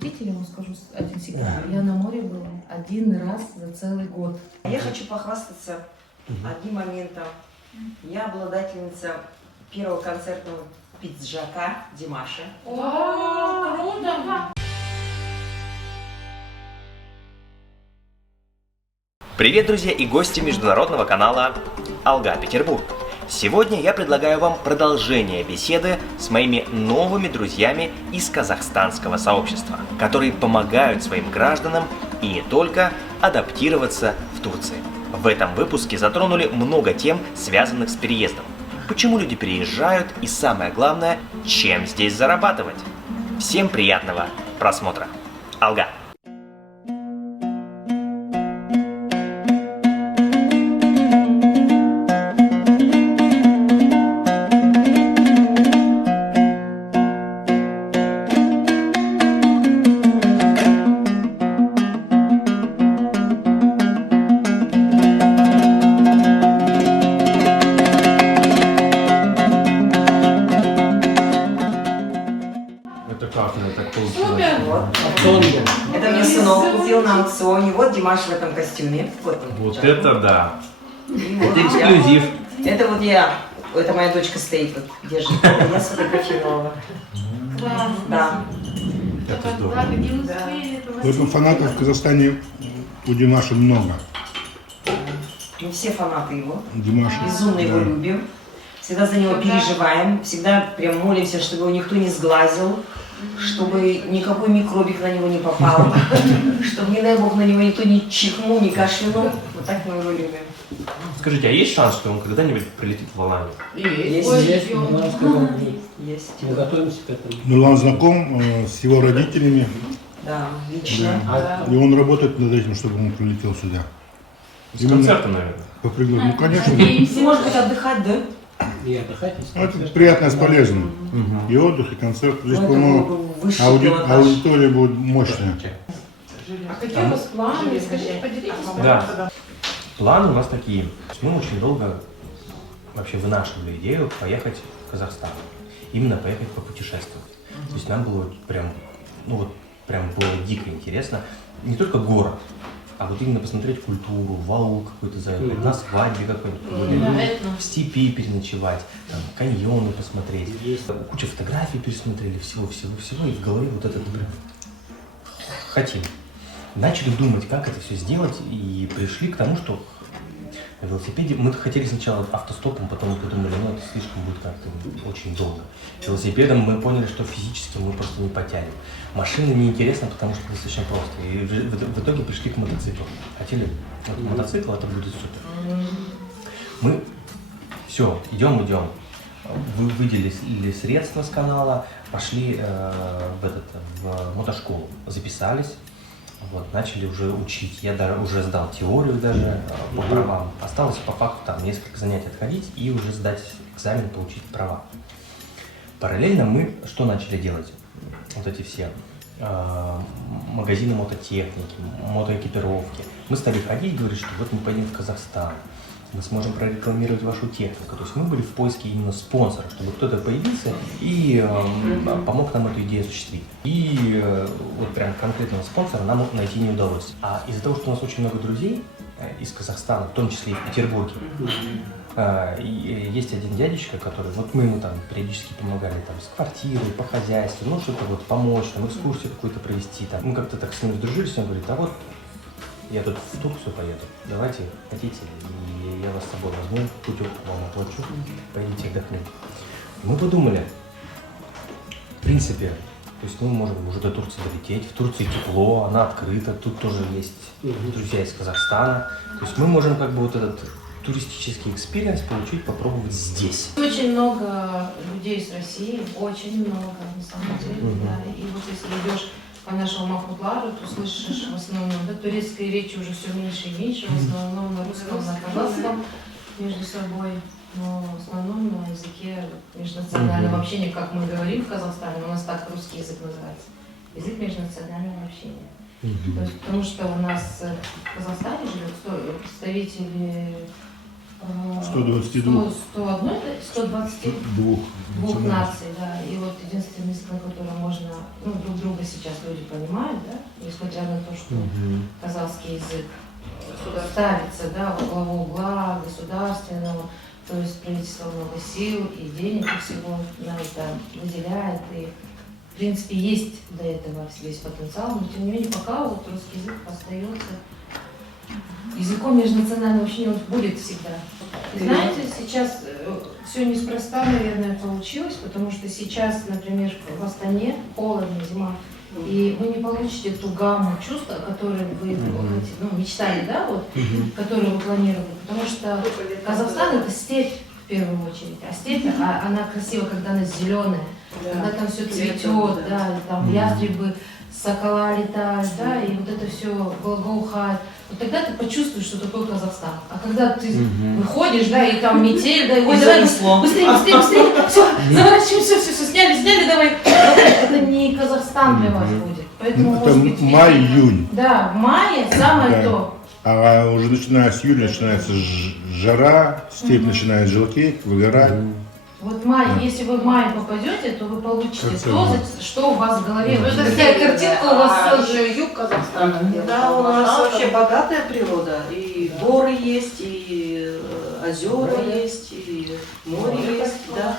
Хотите, я вам скажу один секрет? Я на море была один раз за целый год. Я хочу похвастаться одним моментом. Я обладательница первого концертного пиджака Димаша. О, круто! Привет, друзья и гости международного канала Алга Петербург. Сегодня я предлагаю вам продолжение беседы с моими новыми друзьями из казахстанского сообщества, которые помогают своим гражданам и не только адаптироваться в Турции. В этом выпуске затронули много тем, связанных с переездом. Почему люди переезжают и, самое главное, чем здесь зарабатывать. Всем приятного просмотра. Алга. Это мне сынок купил на аукционе. Вот Димаш в этом костюме. Вот это да. Это эксклюзив. Это вот я. Это моя дочка стоит, вот держит. Я сфотографировала. Да. Это здорово. Поэтому фанатов в Казахстане у Димаша много. Мы все фанаты его. Димаш. Безумно его любим. Всегда за него переживаем. Всегда прям молимся, чтобы его никто не сглазил. Чтобы никакой микробик на него не попал. Чтобы, не дай бог, на него никто не чихнул, не кашлянул. Вот так мы его любим. Скажите, а есть шанс, что он когда-нибудь прилетит в Аланию? Есть. Мы готовимся к этому. Ну, он знаком с его родителями. Да, лично. Да. И он работает над этим, чтобы он прилетел сюда. С концертом, наверное. По приглашению. Ну, конечно. Может быть, отдыхать, да? И отдыхать. Ну, это приятно с полезным. И отдых, и концерт. Здесь, Ну, это по-моему, высший пилотаж. аудитория будет мощная. А какие у вас планы? Скажите, поделитесь. Да. Планы у нас такие. Мы очень долго вообще вынашивали идею поехать в Казахстан. Именно поехать попутешествовать. То есть нам было прям, прям было дико интересно. Не только город, а вот именно посмотреть культуру, в аул какой-то заехать, на свадьбе какой-нибудь, в степи переночевать, там, каньоны посмотреть. Куча фотографий пересмотрели, всего-всего-всего, и в голове вот это прям хотим. Начали думать, как это все сделать, и пришли к тому, что на велосипеде мы хотели сначала автостопом, потом подумали, это слишком будет как-то очень долго. Велосипедом мы поняли, что физически мы просто не потянем. Машина неинтересна, потому что достаточно просто. И в итоге пришли к мотоциклу. Хотели мотоцикл, это будет супер. Мы все, идем. Выделили средства с канала, пошли в мотошколу, записались. Вот, начали уже учить. Я уже сдал теорию даже по правам. Осталось по факту там несколько занятий отходить и уже сдать экзамен, получить права. Параллельно мы что начали делать? Вот эти все магазины мототехники, мотоэкипировки. Мы стали ходить и говорить, что вот мы поедем в Казахстан. Мы сможем прорекламировать вашу технику. То есть мы были в поиске именно спонсора, чтобы кто-то появился и помог нам эту идею осуществить. И вот прям конкретного спонсора нам найти не удалось. А из-за того, что у нас очень много друзей из Казахстана, в том числе и в Петербурге, есть один дядечка, который, вот мы ему там периодически помогали там с квартирой, по хозяйству, что-то вот помочь, там экскурсию какую-то провести. Там. Мы как-то так с ним сдружились, он говорит, а вот я тут в Турцию поеду, давайте, хотите, и я вас с собой возьму, путевку вам оплачу, поедете отдохнуть. Мы подумали, в принципе, то есть мы можем уже до Турции долететь, в Турции тепло, она открыта, тут тоже есть друзья из Казахстана, то есть мы можем как бы вот этот туристический экспириенс получить, попробовать здесь. Очень много людей из России, очень много, на самом деле, да. И вот если идешь по нашему Махмутлару, то слышишь в основном, турецкой речи уже все меньше и меньше, в основном на русском, на казахском между собой, но в основном на языке межнационального общения, как мы говорим в Казахстане, у нас так русский язык называется, язык межнационального общения. То есть, потому что у нас в Казахстане живет представители 122. 122 наций, да. И вот единственный язык, на котором можно, ну, друг друга сейчас люди понимают, да, несмотря на то, что казахский язык ставится, да, во главу угла государственного, то есть правительство много сил и денег и всего на это выделяет, и в принципе есть для этого весь потенциал, но тем не менее пока вот русский язык остается языком межнационального общения, он будет всегда. И знаете, сейчас все неспроста, наверное, получилось, потому что сейчас, например, в Астане холодно, зима, и вы не получите ту гамму чувств, о которой вы мечтали, да, вот, которую вы планировали, потому что Казахстан это степь в первую очередь, а степь, она красива, когда она зеленая, когда там все цветет, да, и там ястребы, сокола летают, да, и вот это все благоухает. Вот тогда ты почувствуешь, что такое Казахстан. А когда ты выходишь, да, и там метель, да, и ой, давай, быстрее, все, заворачиваем, все, сняли, давай. Это не Казахстан для вас будет. Поэтому, Это может быть, май-июнь. да, в мае самое то. А уже начиная с июля начинается жара, степь начинает желтеть, выгорать. Вот май, если вы в мае попадете, то вы получите Красиво. то, что у вас в голове. Вот такая картинка у вас еще юг Казахстана. Да, у нас вообще богатая природа. И горы есть, и озера есть, и море есть. Да.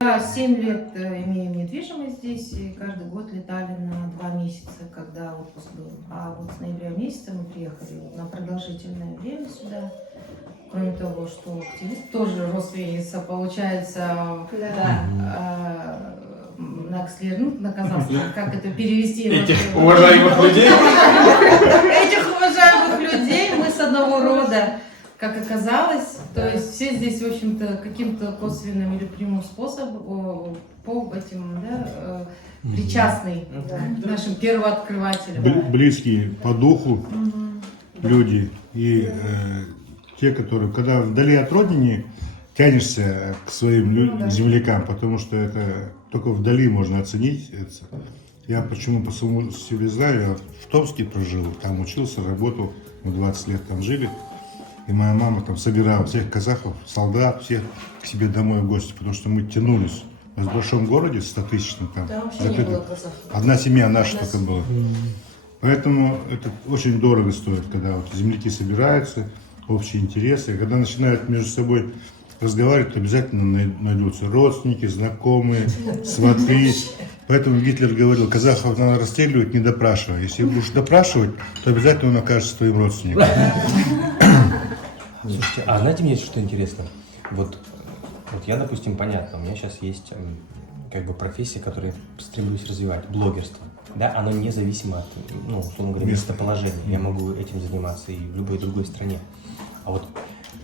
Да, 7 лет имеем недвижимость здесь, и каждый год летали на 2 месяца, когда отпуск был. А вот с ноября месяца мы приехали на продолжительное время сюда. Кроме того, что активист тоже родственница, получается, на казахский, как это перевести? Этих уважаемых людей. Этих уважаемых людей мы с одного рода, как оказалось. То есть все здесь, в общем-то, каким-то косвенным или прямым способом по этим, да, причастны к нашим первооткрывателям. Близкие по духу люди и те, которые, когда вдали от родины, тянешься к своим землякам, потому что это только вдали можно оценить. Я почему по своему себе знаю, я в Томске прожил, там учился, работал, мы 20 лет там жили. И моя мама там собирала всех казахов, солдат, всех к себе домой в гости, потому что мы тянулись. У нас в большом городе, 100-тысячном там, одна семья наша только была. Поэтому это очень дорого стоит, когда вот земляки собираются, общие интересы. И когда начинают между собой разговаривать, то обязательно найдутся родственники, знакомые, сваты. Поэтому Гитлер говорил, казахов надо расстреливать, не допрашивая. Если будешь допрашивать, то обязательно он окажется твоим родственником. Слушайте, а знаете, мне что интересно? Вот я, допустим, понятно, у меня сейчас есть как бы профессия, которую я стремлюсь развивать, блогерство. Да, оно независимо от, ну, условно говоря, местоположения. Я могу этим заниматься и в любой другой стране. А вот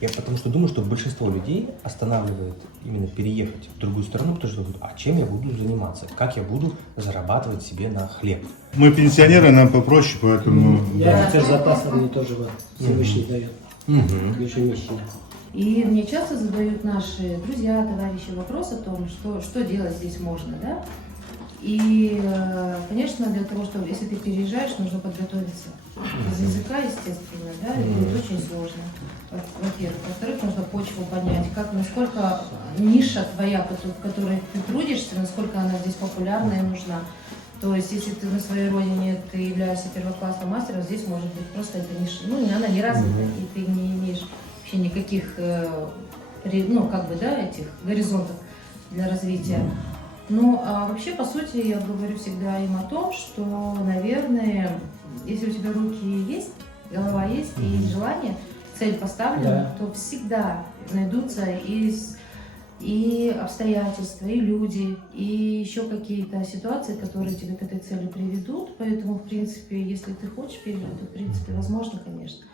я потому что думаю, что большинство людей останавливает именно переехать в другую страну, потому что думают, а чем я буду заниматься? Как я буду зарабатывать себе на хлеб? Мы пенсионеры, нам попроще, поэтому... Я офицер запаса, мне тоже Всевышний дает. Ежемесячно. И мне часто задают наши друзья, товарищи вопрос о том, что делать здесь можно, да? И, конечно, для того, чтобы, если ты переезжаешь, нужно подготовиться. Без языка, естественно, да, это будет очень сложно. Во-первых. Во-вторых, нужно почву понять, насколько ниша твоя, в которой ты трудишься, насколько она здесь популярна и нужна. То есть, если ты на своей родине, ты являешься первоклассным мастером, здесь может быть просто эта ниша, ну, она не развита, и ты не имеешь вообще никаких, ну, как бы, да, этих горизонтов для развития. Ну, а вообще, по сути, я говорю всегда им о том, что, наверное, если у тебя руки есть, голова есть и есть желание, цель поставлена, то всегда найдутся и и обстоятельства, и люди, и еще какие-то ситуации, которые тебя к этой цели приведут. Поэтому, в принципе, если ты хочешь перейти, то, в принципе, возможно, конечно.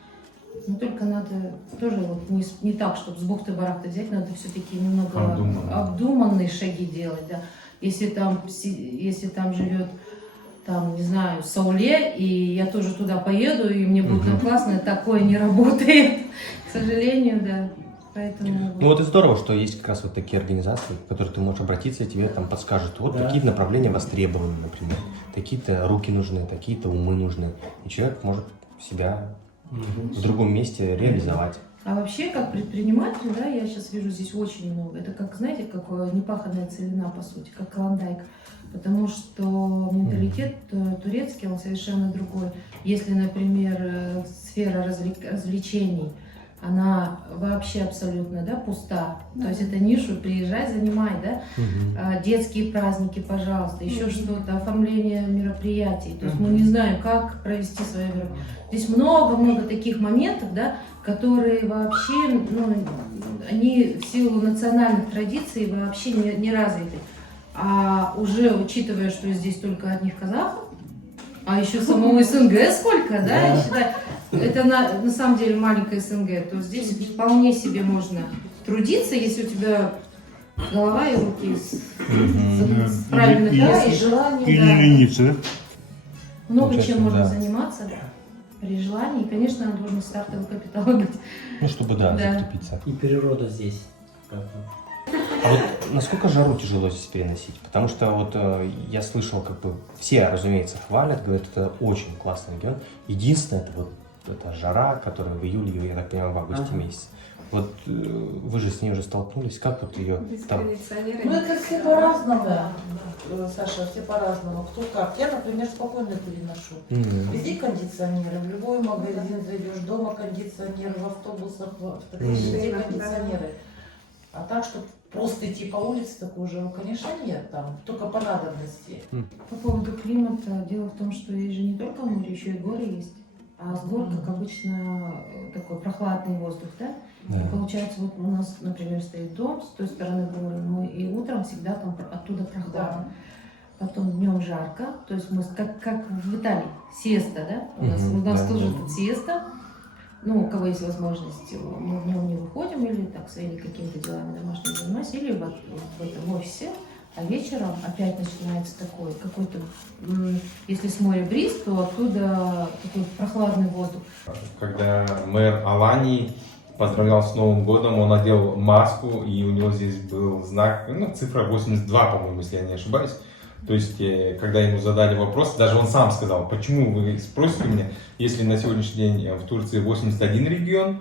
Но только надо тоже вот не так, чтобы с бухты-барахты взять, надо все-таки немного обдуманные шаги делать, да. Если там живет, там, не знаю, Сауле, и я тоже туда поеду, и мне будет там классно, такое не работает, к сожалению, да. Поэтому... Ну вот и здорово, что есть как раз вот такие организации, в которые ты можешь обратиться, и тебе там подскажут, вот Да. такие направления востребованы, например, такие-то руки нужны, такие-то умы нужны, и человек может себя в другом месте реализовать. А вообще, как предприниматель, да, я сейчас вижу здесь очень много. Это как, знаете, как непаханная целина, по сути, как клондайк. Потому что менталитет турецкий, он совершенно другой. Если, например, сфера развлечений, она вообще абсолютно, да, пуста. То есть это нишу, приезжай, занимай, да. Детские праздники, пожалуйста, еще что-то, оформление мероприятий. То есть мы не знаем, как провести свое мероприятие. Здесь много-много таких моментов, да, которые вообще, ну, они в силу национальных традиций вообще не развиты. А уже учитывая, что здесь только одних казахов, а еще самого СНГ сколько, да, я считаю, это на самом деле маленькая СНГ, то здесь вполне себе можно трудиться, если у тебя голова и руки с правильной И желанием, и да. не лениться, да? Много Получается, чем можно да. заниматься, да. При желании, и, конечно, должен стартовый капитал быть. Ну, чтобы, да, Да. закрепиться. И природа здесь. как-то. А вот насколько жару тяжело здесь переносить? Потому что вот я слышал, как бы все, разумеется, хвалят, говорят, это очень классный регион. Единственное, это вот эта жара, которая в июле, я так понимаю, в августе месяце. Вот вы же с ней уже столкнулись, как вот ее там? Ну, это все по-разному, Саша, все по-разному. Кто как. Я, например, спокойно переношу. Везде кондиционеры, в любой магазин зайдешь, дома кондиционеры, в автобусах, везде кондиционеры. А так, чтобы просто идти по улице такую жару, конечно, нет там, только по надобности. По поводу климата, дело в том, что есть же не только море, еще и горы есть. А с гор, как обычно, такой прохладный воздух, да? Да. И получается, вот у нас, например, стоит дом, с той стороны горы, мы и утром всегда там оттуда прохладно. Потом днем жарко, то есть мы как в Италии, сиеста, да? У нас тоже тут сиеста. Ну, у кого есть возможность, мы днем не выходим или так своими какими-то делами домашними занимаемся, или в этом офисе. А вечером опять начинается такой какой-то, если с моря бриз, то оттуда такой прохладный воздух. Когда мэр Алании поздравлял с Новым годом, он надел маску, и у него здесь был знак, ну, цифра 82, по-моему, если я не ошибаюсь. То есть, когда ему задали вопрос, даже он сам сказал, почему вы спросите меня, если на сегодняшний день в Турции 81 регион,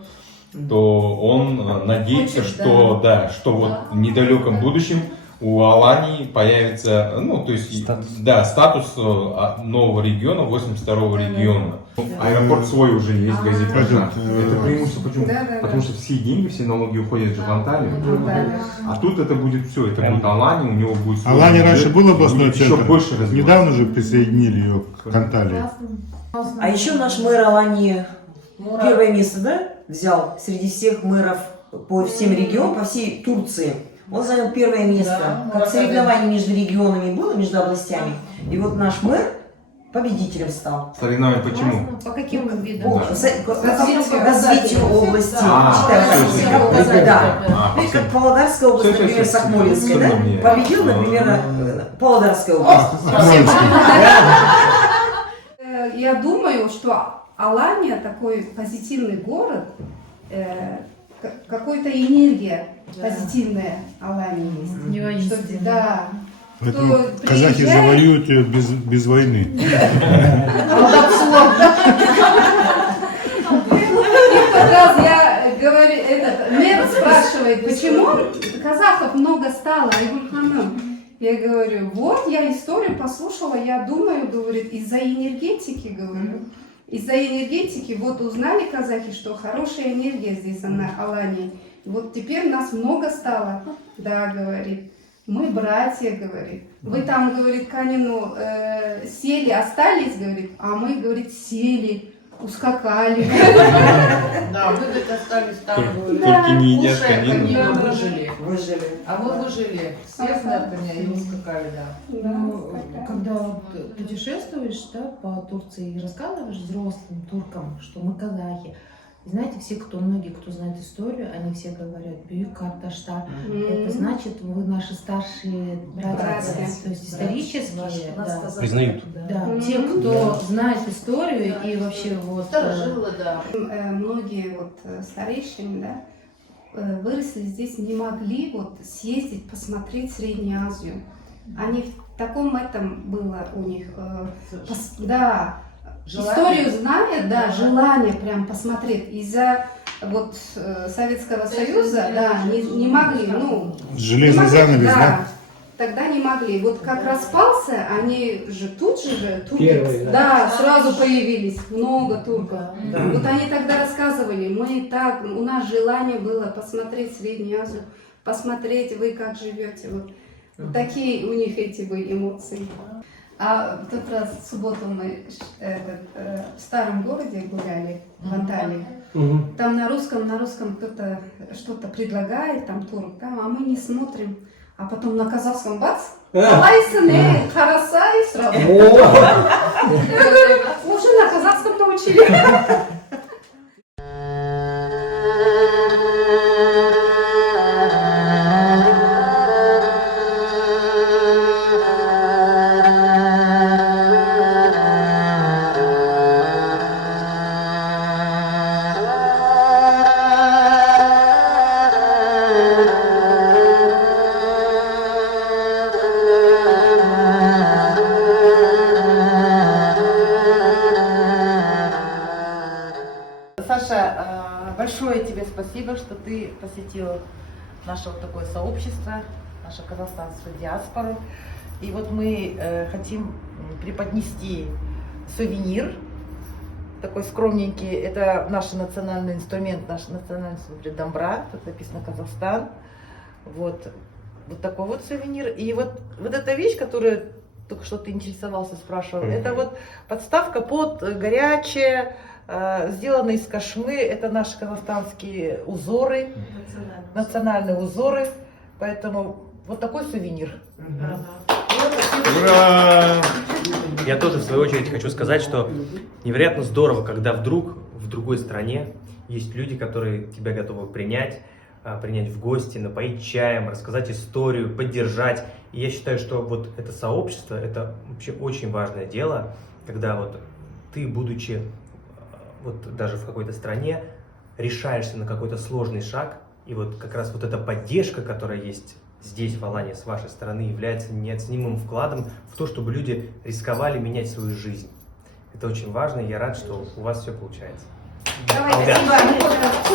то он надеется, что, что вот в недалеком будущем у Алании появится, ну, то есть, статус нового региона, 82-го региона. Аэропорт свой уже есть, Газипаджан. Это преимущество почему? Потому что все деньги, все налоги уходят же в Анталию. А тут это будет все, это будет Алания, у него будет свой Алания бюджет, раньше был областной будет центр. еще больше развиваться. Недавно же присоединили ее к Анталии. А еще наш мэр Алании первое место, да, взял среди всех мэров по всем регионам, по всей Турции. Он занял первое место. Как соревнование между регионами было, между областями. И вот наш мэр победителем стал. Соревнования почему? По каким видам? По развитию области. Ведь как Павлодарская область, например, Сахмолинская, да? Победил, например, Павлодарская область. Я думаю, что Алания такой позитивный город, какой-то энергия позитивная Алания есть. Не воинственная. Что, да. Поэтому Кто казахи приезжает- завоюют ее без войны. И как раз я говорю, мэр спрашивает, почему казахов много стало, Айгуль-ханым? Я говорю, вот я историю послушала, я думаю, говорит, из-за энергетики, говорю. Из-за энергетики, вот узнали казахи, что хорошая энергия здесь на Алании. Вот теперь нас много стало. Да, говорит. Мы братья, говорит. Вы там, говорит, Канину сели, остались, говорит, а мы, говорит, сели. ускакали. Да, мы ведь остались там. Только не едят Кушая, конину. конину Да. выжили. Выжили. А мы выжили. Все смертными и ускакали, да. Ну, когда вот путешествуешь, да, по Турции и рассказываешь взрослым туркам, что мы казахи, знаете, многие, кто знает историю, они все говорят «Бюйк Карташта». Это значит, вы наши старшие братья. Братья. То есть исторические, да. Признают. Да, те, кто знает историю и вообще вот... Старожилы, да. Многие вот старейшины, да, выросли здесь, не могли вот съездить, посмотреть Среднюю Азию. Они в таком этом было у них, да, Желание. историю знают, да, желание прям посмотреть. Из-за вот Советского Союза, да, не могли, ну... Железный не могли, занавес, да? Тогда не могли. Вот как распался, они же тут же, Первые, да. да, сразу появились, много турков. Да. Вот они тогда рассказывали, у нас желание было посмотреть Среднюю Азию, посмотреть, вы как живете. Вот такие у них эти были эмоции. А в тот раз в субботу мы в старом городе гуляли, в Анталии. Мгм. Там на русском кто-то что-то предлагает, там турок, там, а мы не смотрим. А потом на казахском бац, алайсыне, харасай, сразу. Уже на казахском научили. Саша, большое тебе спасибо, что ты посетил наше вот такое сообщество, нашу казахстанскую диаспору. И вот мы хотим преподнести сувенир, такой скромненький. Это наш национальный инструмент, наш национальный инструмент домбра. Тут написано Казахстан. Вот такой вот сувенир. И вот эта вещь, которая только что ты интересовался, спрашивал, это вот подставка под горячее, сделаны из кошмы. Это наши казахстанские узоры, национальные узоры. Поэтому вот такой сувенир. Ура! Я тоже, в свою очередь, хочу сказать, что невероятно здорово, когда вдруг в другой стране есть люди, которые тебя готовы принять в гости, напоить чаем, рассказать историю, поддержать. И я считаю, что вот это сообщество, это вообще очень важное дело, когда вот ты, будучи вот даже в какой-то стране, решаешься на какой-то сложный шаг, и вот как раз вот эта поддержка, которая есть здесь, в Алании, с вашей стороны, является неоценимым вкладом в то, чтобы люди рисковали менять свою жизнь. Это очень важно, и я рад, что у вас все получается. Давайте,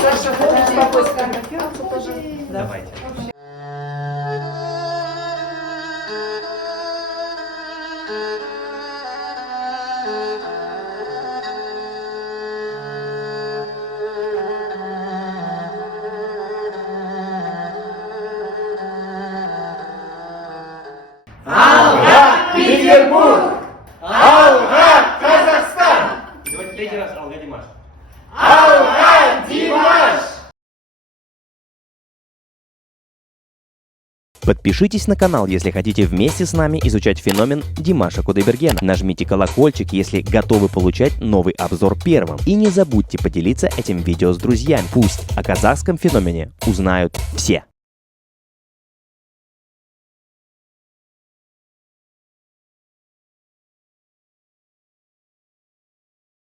Саша, хочешь с тобой сфотографироваться тоже? Давайте. Петербург! Алга, Казахстан! Давайте третий раз, Алга Димаш. Алга Димаш! Подпишитесь на канал, если хотите вместе с нами изучать феномен Димаша Кудайбергена. Нажмите колокольчик, если готовы получать новый обзор первым. И не забудьте поделиться этим видео с друзьями. Пусть о казахском феномене узнают все.